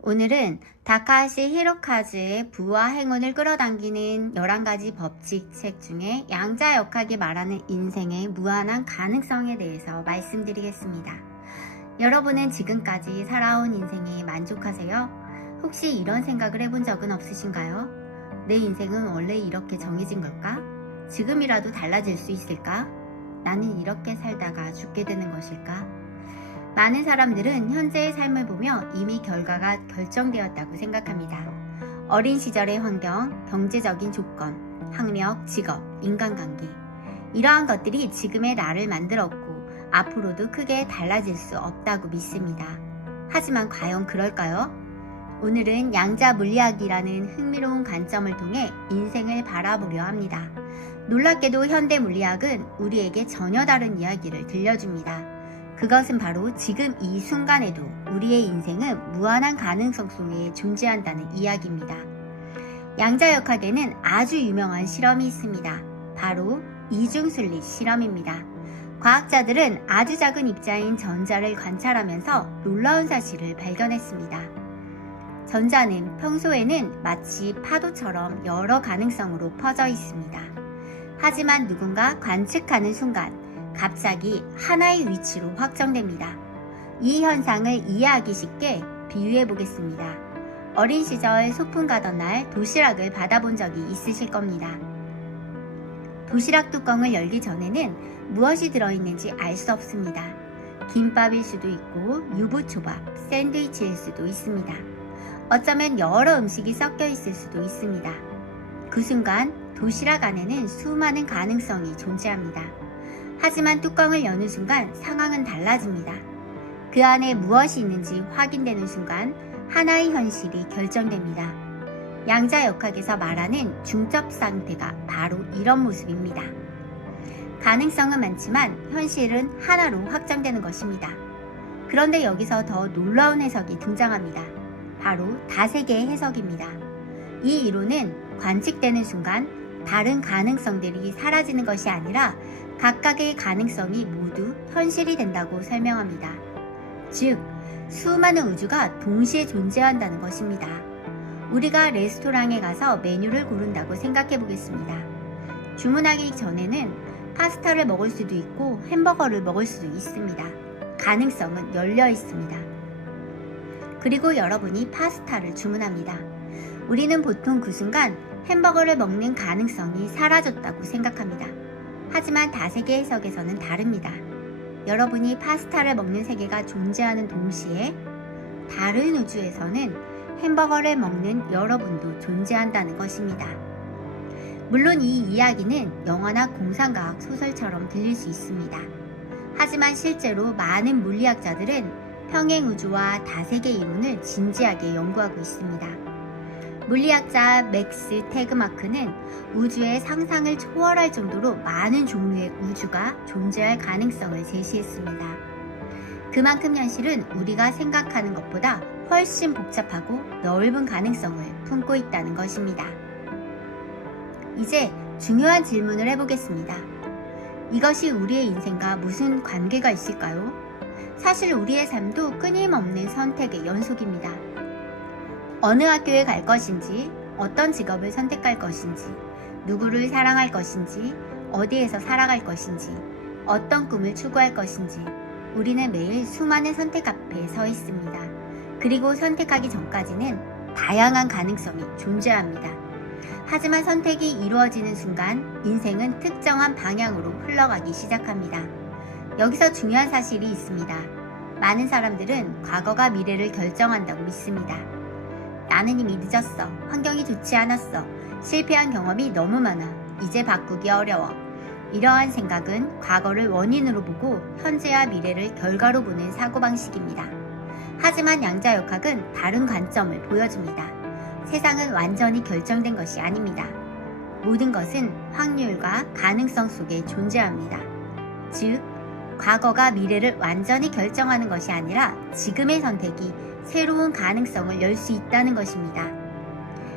오늘은 다카시 히로카즈의 부와 행운을 끌어당기는 11가지 법칙 책 중에 양자역학이 말하는 인생의 무한한 가능성에 대해서 말씀드리겠습니다. 여러분은 지금까지 살아온 인생에 만족하세요? 혹시 이런 생각을 해본 적은 없으신가요? 내 인생은 원래 이렇게 정해진 걸까? 지금이라도 달라질 수 있을까? 나는 이렇게 살다가 죽게 되는 것일까? 많은 사람들은 현재의 삶을 보며 이미 결과가 결정되었다고 생각합니다. 어린 시절의 환경, 경제적인 조건, 학력, 직업, 인간관계 이러한 것들이 지금의 나를 만들었고 앞으로도 크게 달라질 수 없다고 믿습니다. 하지만 과연 그럴까요? 오늘은 양자 물리학이라는 흥미로운 관점을 통해 인생을 바라보려 합니다. 놀랍게도 현대 물리학은 우리에게 전혀 다른 이야기를 들려줍니다. 그것은 바로 지금 이 순간에도 우리의 인생은 무한한 가능성 속에 존재한다는 이야기입니다. 양자역학에는 아주 유명한 실험이 있습니다. 바로 이중순리 실험입니다. 과학자들은 아주 작은 입자인 전자를 관찰하면서 놀라운 사실을 발견했습니다. 전자는 평소에는 마치 파도처럼 여러 가능성으로 퍼져 있습니다. 하지만 누군가 관측하는 순간 갑자기 하나의 위치로 확정됩니다. 이 현상을 이해하기 쉽게 비유해 보겠습니다. 어린 시절 소풍 가던 날 도시락을 받아본 적이 있으실 겁니다. 도시락 뚜껑을 열기 전에는 무엇이 들어있는지 알 수 없습니다. 김밥일 수도 있고 유부초밥, 샌드위치일 수도 있습니다. 어쩌면 여러 음식이 섞여 있을 수도 있습니다. 그 순간 도시락 안에는 수많은 가능성이 존재합니다. 하지만 뚜껑을 여는 순간 상황은 달라집니다. 그 안에 무엇이 있는지 확인되는 순간 하나의 현실이 결정됩니다. 양자역학에서 말하는 중첩 상태가 바로 이런 모습입니다. 가능성은 많지만 현실은 하나로 확정되는 것입니다. 그런데 여기서 더 놀라운 해석이 등장합니다. 바로 다세계의 해석입니다. 이 이론은 관측되는 순간 다른 가능성들이 사라지는 것이 아니라 각각의 가능성이 모두 현실이 된다고 설명합니다. 즉, 수많은 우주가 동시에 존재한다는 것입니다. 우리가 레스토랑에 가서 메뉴를 고른다고 생각해 보겠습니다. 주문하기 전에는 파스타를 먹을 수도 있고 햄버거를 먹을 수도 있습니다. 가능성은 열려 있습니다. 그리고 여러분이 파스타를 주문합니다. 우리는 보통 그 순간 햄버거를 먹는 가능성이 사라졌다고 생각합니다. 하지만 다세계 해석에서는 다릅니다. 여러분이 파스타를 먹는 세계가 존재하는 동시에 다른 우주에서는 햄버거를 먹는 여러분도 존재한다는 것입니다. 물론 이 이야기는 영화나 공상과학 소설처럼 들릴 수 있습니다. 하지만 실제로 많은 물리학자들은 평행우주와 다세계 이론을 진지하게 연구하고 있습니다. 물리학자 맥스 태그마크는 우주의 상상을 초월할 정도로 많은 종류의 우주가 존재할 가능성을 제시했습니다. 그만큼 현실은 우리가 생각하는 것보다 훨씬 복잡하고 넓은 가능성을 품고 있다는 것입니다. 이제 중요한 질문을 해보겠습니다. 이것이 우리의 인생과 무슨 관계가 있을까요? 사실 우리의 삶도 끊임없는 선택의 연속입니다. 어느 학교에 갈 것인지, 어떤 직업을 선택할 것인지, 누구를 사랑할 것인지, 어디에서 살아갈 것인지, 어떤 꿈을 추구할 것인지, 우리는 매일 수많은 선택 앞에 서 있습니다. 그리고 선택하기 전까지는 다양한 가능성이 존재합니다. 하지만 선택이 이루어지는 순간 인생은 특정한 방향으로 흘러가기 시작합니다. 여기서 중요한 사실이 있습니다. 많은 사람들은 과거가 미래를 결정한다고 믿습니다. 나는 이미 늦었어. 환경이 좋지 않았어. 실패한 경험이 너무 많아. 이제 바꾸기 어려워. 이러한 생각은 과거를 원인으로 보고 현재와 미래를 결과로 보는 사고방식입니다. 하지만 양자역학은 다른 관점을 보여줍니다. 세상은 완전히 결정된 것이 아닙니다. 모든 것은 확률과 가능성 속에 존재합니다. 즉, 과거가 미래를 완전히 결정하는 것이 아니라 지금의 선택이 새로운 가능성을 열 수 있다는 것입니다.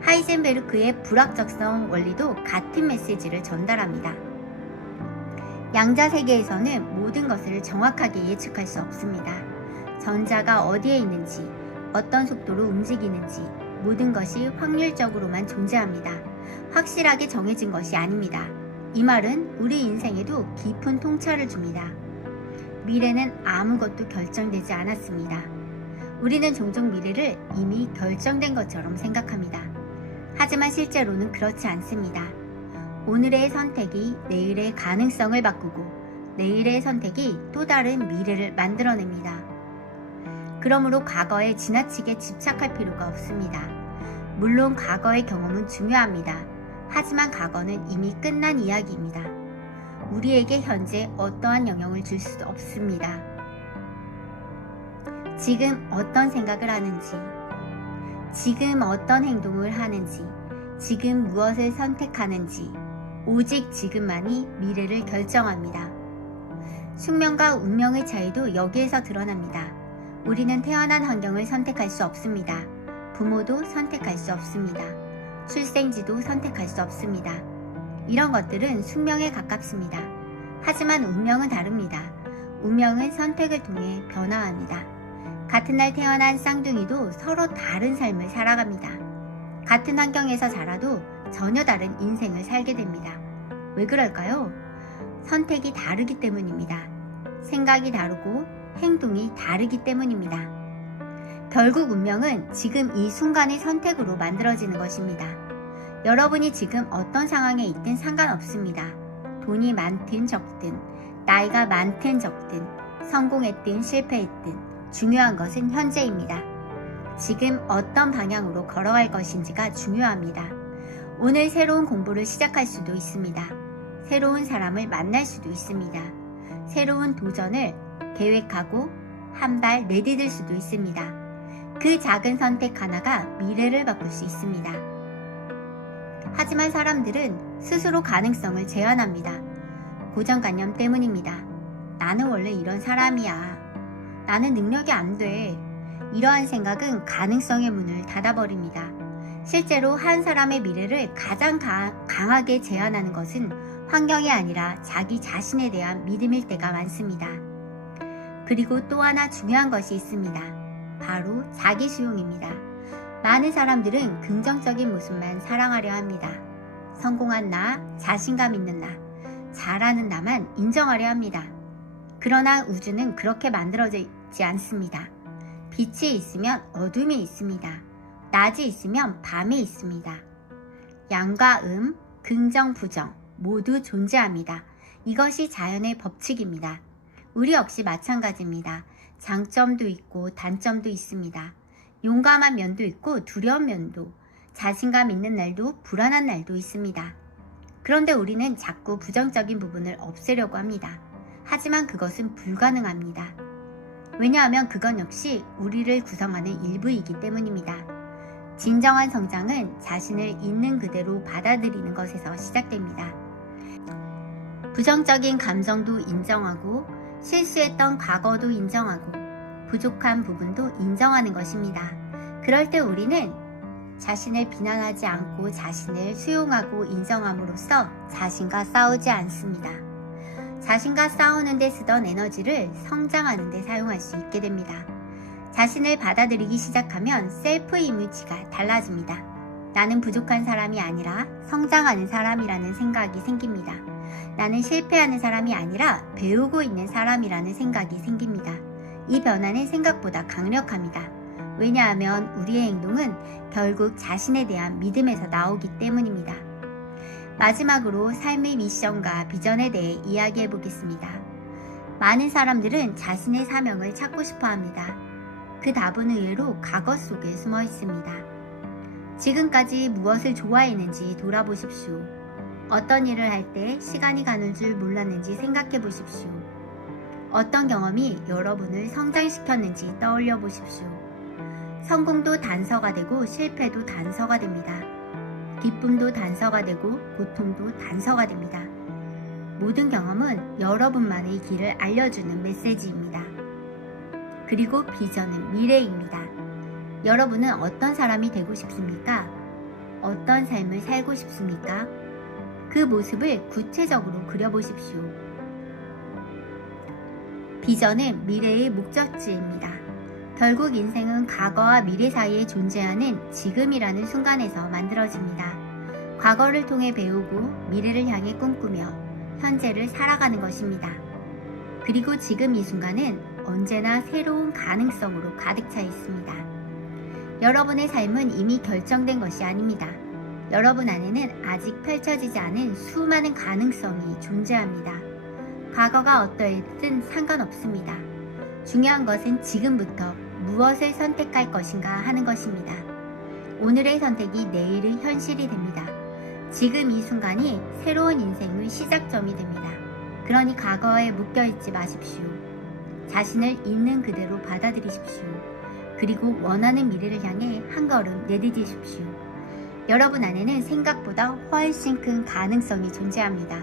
하이젠베르크의 불확정성 원리도 같은 메시지를 전달합니다. 양자 세계에서는 모든 것을 정확하게 예측할 수 없습니다. 전자가 어디에 있는지, 어떤 속도로 움직이는지 모든 것이 확률적으로만 존재합니다. 확실하게 정해진 것이 아닙니다. 이 말은 우리 인생에도 깊은 통찰을 줍니다. 미래는 아무것도 결정되지 않았습니다. 우리는 종종 미래를 이미 결정된 것처럼 생각합니다. 하지만 실제로는 그렇지 않습니다. 오늘의 선택이 내일의 가능성을 바꾸고 내일의 선택이 또 다른 미래를 만들어냅니다. 그러므로 과거에 지나치게 집착할 필요가 없습니다. 물론 과거의 경험은 중요합니다. 하지만 과거는 이미 끝난 이야기입니다. 우리에게 현재 어떠한 영향을 줄 수 없습니다. 지금 어떤 생각을 하는지, 지금 어떤 행동을 하는지, 지금 무엇을 선택하는지, 오직 지금만이 미래를 결정합니다. 숙명과 운명의 차이도 여기에서 드러납니다. 우리는 태어난 환경을 선택할 수 없습니다. 부모도 선택할 수 없습니다. 출생지도 선택할 수 없습니다. 이런 것들은 숙명에 가깝습니다. 하지만 운명은 다릅니다. 운명은 선택을 통해 변화합니다. 같은 날 태어난 쌍둥이도 서로 다른 삶을 살아갑니다. 같은 환경에서 자라도 전혀 다른 인생을 살게 됩니다. 왜 그럴까요? 선택이 다르기 때문입니다. 생각이 다르고 행동이 다르기 때문입니다. 결국 운명은 지금 이 순간의 선택으로 만들어지는 것입니다. 여러분이 지금 어떤 상황에 있든 상관없습니다. 돈이 많든 적든, 나이가 많든 적든, 성공했든 실패했든 중요한 것은 현재입니다. 지금 어떤 방향으로 걸어갈 것인지가 중요합니다. 오늘 새로운 공부를 시작할 수도 있습니다. 새로운 사람을 만날 수도 있습니다. 새로운 도전을 계획하고 한 발 내디딜 수도 있습니다. 그 작은 선택 하나가 미래를 바꿀 수 있습니다. 하지만 사람들은 스스로 가능성을 제한합니다. 고정관념 때문입니다. 나는 원래 이런 사람이야. 나는 능력이 안 돼. 이러한 생각은 가능성의 문을 닫아버립니다. 실제로 한 사람의 미래를 가장 강하게 제한하는 것은 환경이 아니라 자기 자신에 대한 믿음일 때가 많습니다. 그리고 또 하나 중요한 것이 있습니다. 바로 자기 수용입니다. 많은 사람들은 긍정적인 모습만 사랑하려 합니다. 성공한 나, 자신감 있는 나, 잘하는 나만 인정하려 합니다. 그러나 우주는 그렇게 만들어지지 않습니다. 빛이 있으면 어둠이 있습니다. 낮이 있으면 밤이 있습니다. 양과 긍정, 부정 모두 존재합니다. 이것이 자연의 법칙입니다. 우리 역시 마찬가지입니다. 장점도 있고 단점도 있습니다. 용감한 면도 있고 두려운 면도, 자신감 있는 날도 불안한 날도 있습니다. 그런데 우리는 자꾸 부정적인 부분을 없애려고 합니다. 하지만 그것은 불가능합니다. 왜냐하면 그건 역시 우리를 구성하는 일부이기 때문입니다. 진정한 성장은 자신을 있는 그대로 받아들이는 것에서 시작됩니다. 부정적인 감정도 인정하고 실수했던 과거도 인정하고 부족한 부분도 인정하는 것입니다. 그럴 때 우리는 자신을 비난하지 않고 자신을 수용하고 인정함으로써 자신과 싸우지 않습니다. 자신과 싸우는 데 쓰던 에너지를 성장하는 데 사용할 수 있게 됩니다. 자신을 받아들이기 시작하면 셀프 이미지가 달라집니다. 나는 부족한 사람이 아니라 성장하는 사람이라는 생각이 생깁니다. 나는 실패하는 사람이 아니라 배우고 있는 사람이라는 생각이 생깁니다. 이 변화는 생각보다 강력합니다. 왜냐하면 우리의 행동은 결국 자신에 대한 믿음에서 나오기 때문입니다. 마지막으로 삶의 미션과 비전에 대해 이야기해 보겠습니다. 많은 사람들은 자신의 사명을 찾고 싶어 합니다. 그 답은 의외로 과거 속에 숨어 있습니다. 지금까지 무엇을 좋아했는지 돌아보십시오. 어떤 일을 할 때 시간이 가는 줄 몰랐는지 생각해 보십시오. 어떤 경험이 여러분을 성장시켰는지 떠올려 보십시오. 성공도 단서가 되고 실패도 단서가 됩니다. 기쁨도 단서가 되고 고통도 단서가 됩니다. 모든 경험은 여러분만의 길을 알려주는 메시지입니다. 그리고 비전은 미래입니다. 여러분은 어떤 사람이 되고 싶습니까? 어떤 삶을 살고 싶습니까? 그 모습을 구체적으로 그려보십시오. 비전은 미래의 목적지입니다. 결국 인생은 과거와 미래 사이에 존재하는 지금이라는 순간에서 만들어집니다. 과거를 통해 배우고 미래를 향해 꿈꾸며 현재를 살아가는 것입니다. 그리고 지금 이 순간은 언제나 새로운 가능성으로 가득 차 있습니다. 여러분의 삶은 이미 결정된 것이 아닙니다. 여러분 안에는 아직 펼쳐지지 않은 수많은 가능성이 존재합니다. 과거가 어떠했든 상관없습니다. 중요한 것은 지금부터 무엇을 선택할 것인가 하는 것입니다. 오늘의 선택이 내일의 현실이 됩니다. 지금 이 순간이 새로운 인생의 시작점이 됩니다. 그러니 과거에 묶여있지 마십시오. 자신을 있는 그대로 받아들이십시오. 그리고 원하는 미래를 향해 한 걸음 내디디십시오. 여러분 안에는 생각보다 훨씬 큰 가능성이 존재합니다.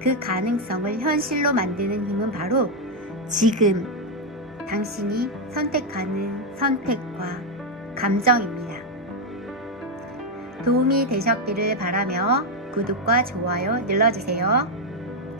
그 가능성을 현실로 만드는 힘은 바로 지금 당신이 선택하는 선택과 감정입니다. 도움이 되셨기를 바라며 구독과 좋아요 눌러주세요.